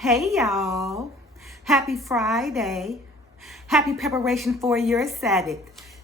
Hey y'all, happy Friday. Happy preparation for your Sabbath.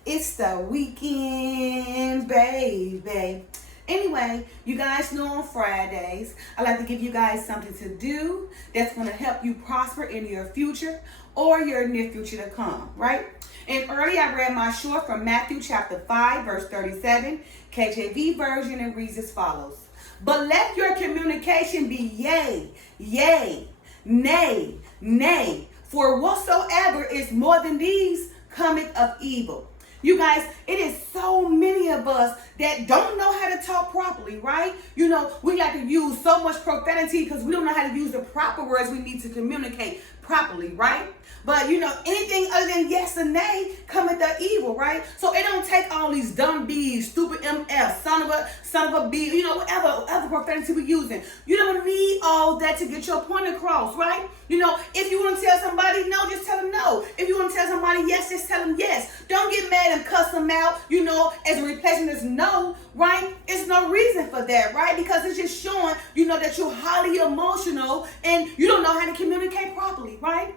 It's the weekend, baby. Anyway, you guys know on Fridays, I like to give you guys something to do that's going to help you prosper in your future or your near future to come, right? And earlier I read my short from Matthew chapter 5, verse 37, KJV version, and reads as follows. But let your communication be yea, yea, nay, nay, for whatsoever is more than these cometh of evil. You guys, it is so many of us that don't know how to talk properly, right? You know, we like to use so much profanity because we don't know how to use the proper words we need to communicate properly, right? But you know, anything other than yes or nay cometh of evil, right? So it don't take all these dumb B's, stupid MF, son of a B, you know, whatever profanity we're using. You don't need all that to get your point across, right? You know, if you want to tell somebody no, just tell them no. If you want to tell somebody yes, just tell them yes. Don't get mad and cuss them out, you know, as a replacement as no, right? It's no reason for that, right? Because it's just showing, you know, that you're highly emotional and you don't know how to communicate properly, right?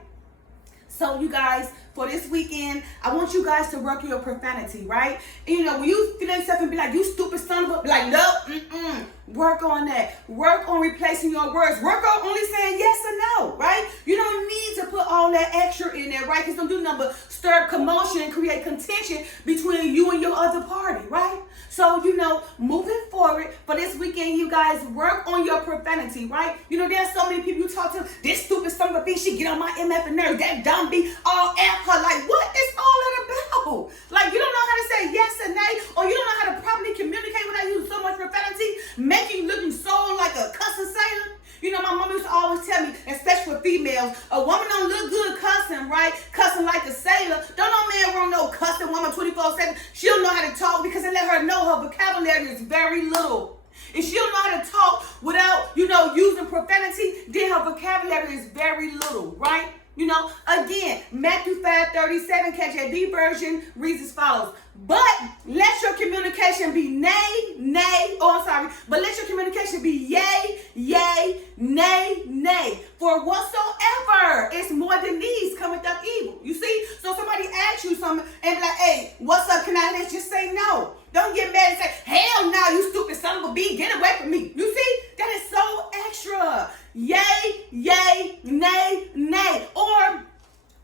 So you guys, for this weekend, I want you guys to work your profanity, right? And you know, when you feel yourself and be like, you stupid son of a, be like, no, work on that. Work on replacing your words. Work on only saying yes or no, right? You don't need to put all that extra in there, right? Because don't do nothing but stir commotion and create contention between you and your other party, right? So, you know, moving forward for this weekend, you guys work on your profanity, right? You know, there's so many people you talk to, this stupid son of a bitch, she get on my MF and nerve, that dumb B, all F her, like, what is all that about? Like, you don't know how to say yes or nay, or you don't know how to properly communicate without using so much profanity, making you looking so like a cussing sailor. You know, my mom used to always tell me, especially for females, a woman don't look good cussing, right? Cussing like a sailor. Don't no man want no cussing woman 24/7. She don't know how to talk because they let her know her vocabulary is very little. If she don't know how to talk without, you know, using profanity, then her vocabulary is very little, right? You know, again, Matthew 5:37 KJV version reads as follows. But let your communication be but let your communication be yea, yea, nay, nay. For whatsoever is more than these cometh of evil. You see? So somebody asks you something and be like, hey, what's up? Can I let's just say no? Don't get mad and say, hell no, you stupid son of a bee, get away from me. You see? That is so extra. Yay, yay, nay, nay. Or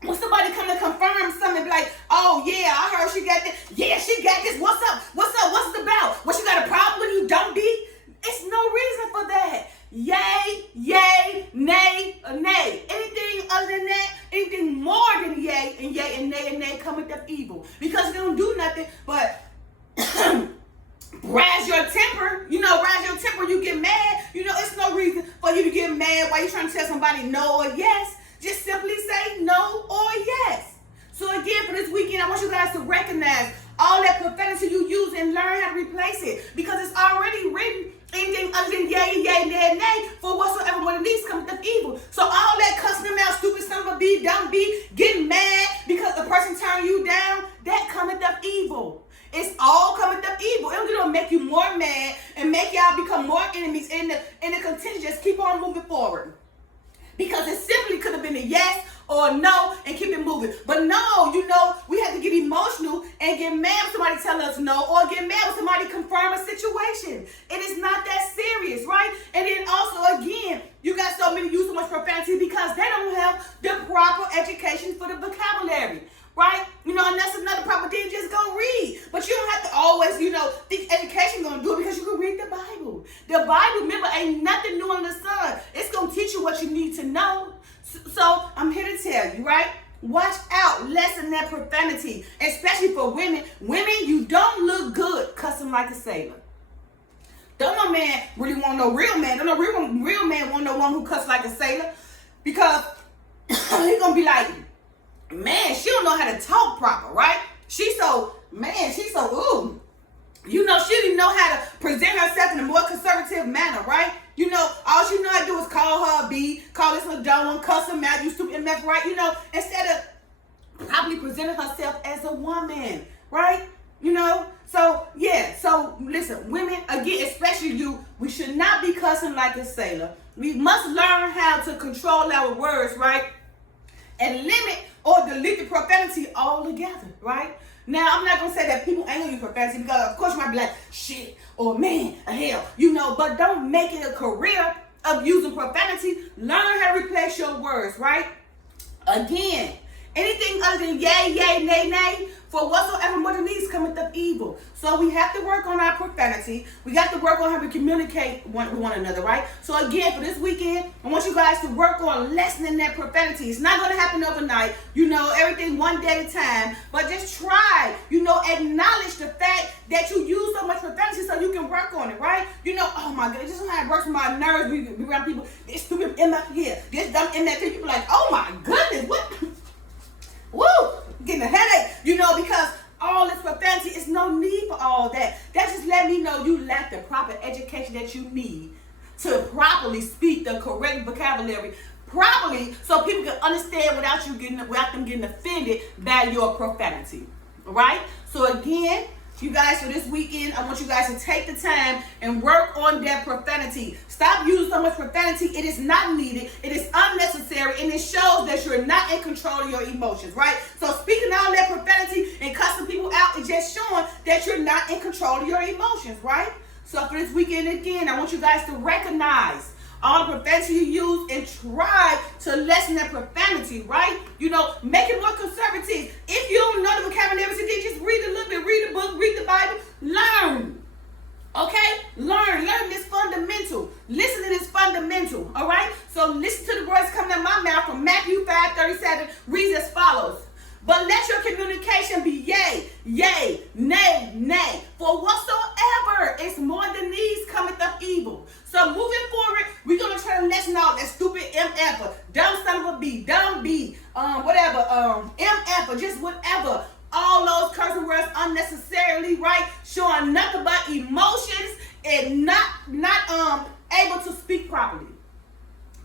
when somebody come to confirm something, be like, oh yeah, I heard she got this. Yeah, she got this. What's up? What's up? What's it about? What, you got a problem with you, dumb bee? It's no reason for that. Yay, yay, nay, nay. Anything other than that, anything more than yay and nay cometh of evil. Because they don't do nothing but rise your temper. You know, rise your temper, you get mad. You know, it's no reason for you to get mad while you're trying to tell somebody no or yes. Just simply say no or yes. So again, for this weekend, I want you guys to recognize all that profanity you use and learn how to replace it. Because it's already written, anything other than yay, yay, nay, nay, for whatsoever one of these cometh of evil. So all that cussing them out, stupid son of a bee, dumb bee, getting mad because the person turned you down, that cometh of evil. It's all coming of evil. It'll make you more mad and make y'all become more enemies, and the contention just keep on moving forward. Because it simply could have been a yes or a no and keep it moving. But no, you know, we have to get emotional and get mad when somebody tell us no, or get mad when somebody confirm a situation. It is not that serious, right? And then also, again, you got so many use so much profanity because they don't have the proper education for the vocabulary. Right? You know, and that's another problem. Then just go read. But you don't have to always, you know, think education gonna do it, because you can read the Bible. The Bible, remember, ain't nothing new under the sun. It's gonna teach you what you need to know. So I'm here to tell you, right? Watch out, lessen that profanity, especially for women. Women, you don't look good cussing like a sailor. Don't no man really want no real man. Don't no real man want no one who cuss like a sailor, because he's gonna be like, man, she don't know how to talk proper, right? She's so, ooh. You know, she didn't know how to present herself in a more conservative manner, right? You know, all she know how to do is call her a B, call this a dumb one, cuss him out, you stupid MF, right? You know, instead of probably presenting herself as a woman, right? You know? So, yeah. So, listen, women, again, especially you, we should not be cussing like a sailor. We must learn how to control our words, right? And limit or delete the profanity altogether, right? Now, I'm not going to say that people ain't going to use profanity because, of course, you might be like, shit, or man, or hell, you know, but don't make it a career of using profanity. Learn how to replace your words, right? Again, anything other than yay, yay, nay, nay, for whatsoever more than these cometh of evil. So we have to work on our profanity. We got to work on how we communicate with one another, right? So again, for this weekend, I want you guys to work on lessening that profanity. It's not going to happen overnight. You know, everything one day at a time. But just try, you know, acknowledge the fact that you use so much profanity so you can work on it, right? You know, oh my God, it just sometimes works with my nerves. We around people, this stupid MF here, this dumb MF here. People like, oh my goodness, what? Woo! Getting a headache, you know, because all this profanity, is no need for all that. That just let me know you lack the proper education that you need to properly speak the correct vocabulary properly so people can understand without them getting offended by your profanity. All right? So again, you guys, for this weekend, I want you guys to take the time and work on that profanity. Stop using so much profanity. It is not needed. It is unnecessary, and it shows that you're not in control of your emotions, right? So speaking all that profanity and cussing people out is just showing that you're not in control of your emotions, right? So for this weekend, again, I want you guys to recognize all the profanity you use and try to lessen that profanity, right? You know, make it more conservative. If you don't know the vocabulary today, just read a little bit, read a book, read the Bible, learn. Okay? Learn is fundamental. Listening is fundamental, all right? So listen to the words coming out of my mouth from Matthew 5:37, reads as follows. But let your communication be yea, yea, nay, nay. For whatsoever is more than these cometh of evil. So moving forward, we're going to try to lessen all that stupid MF, or dumb son of a B, dumb B, whatever, MF, or just whatever. All those cursing words unnecessarily, right? Showing nothing but emotions and not able to speak properly.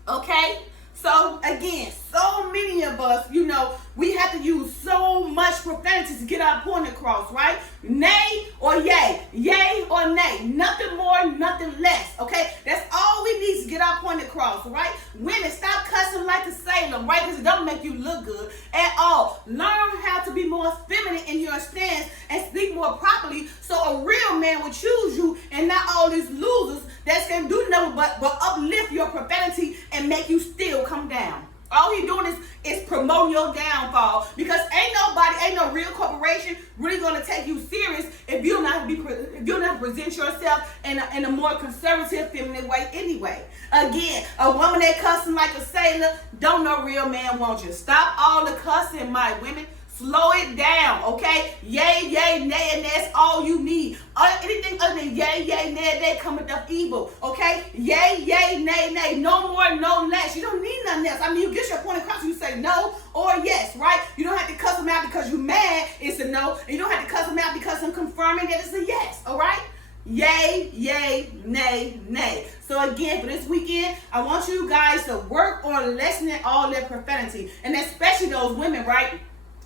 Okay? So again, so many of us, you know, we have to use so much profanity to get our point across, right? Nay or yay, yay or nay, nothing more, nothing less, okay? That's all we need to get our point across, right? Women, stop cussing like a sailor, right? Because it don't make you look good at all. Learn how to be more feminine in your stance and speak more properly so a real man will choose you and not all these losers that's going to do nothing but uplift your profanity and make you still come down. All he doing is promoting your downfall because ain't no real corporation really gonna take you serious if you don't have to present yourself in a more conservative, feminine way anyway. Again, a woman that cussing like a sailor, don't no real man want you. Stop all the cussing, my women. Slow it down, okay? Yay, yay, nay, and that's all you need. Anything other than yay, yay, nay, nay cometh of evil, okay? Yay, yay, nay, nay. No more, no less. You don't need nothing else. I mean, you get your point across. You say no or yes, right? You don't have to cuss them out because you're mad. It's a no. And you don't have to cuss them out because I'm confirming that it's a yes, all right? Yay, yay, nay, nay. So again, for this weekend, I want you guys to work on lessening all that profanity. And especially those women, right?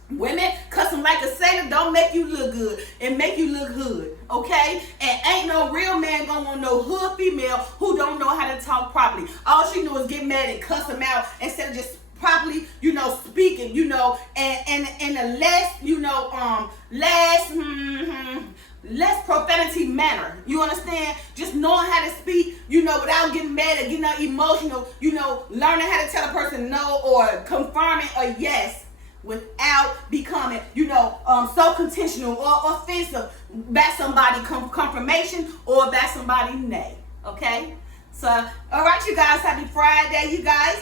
Women cussing like a sailor don't make you look good. It make you look hood, okay? And ain't no real man gonna want no hood female who don't know how to talk properly. All she do is get mad and cuss them out instead of just properly, you know, speaking, you know, and a less, you know, less profanity manner. You understand? Just knowing how to speak, you know, without getting mad or getting emotional, you know, learning how to tell a person no or confirming a yes, without becoming, you know, so contentional or offensive by somebody confirmation or by somebody nay. Okay? So, all right, you guys. Happy Friday, you guys.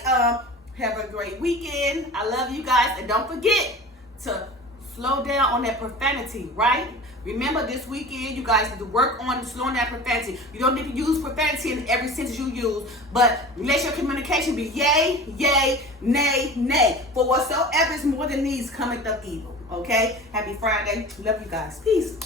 Have a great weekend. I love you guys. And don't forget to slow down on that profanity, right? Remember, this weekend, you guys have to work on slowing that profanity. You don't need to use profanity in every sentence you use, but let your communication be yay, yay, nay, nay. For whatsoever is more than these cometh of evil. Okay? Happy Friday. Love you guys. Peace.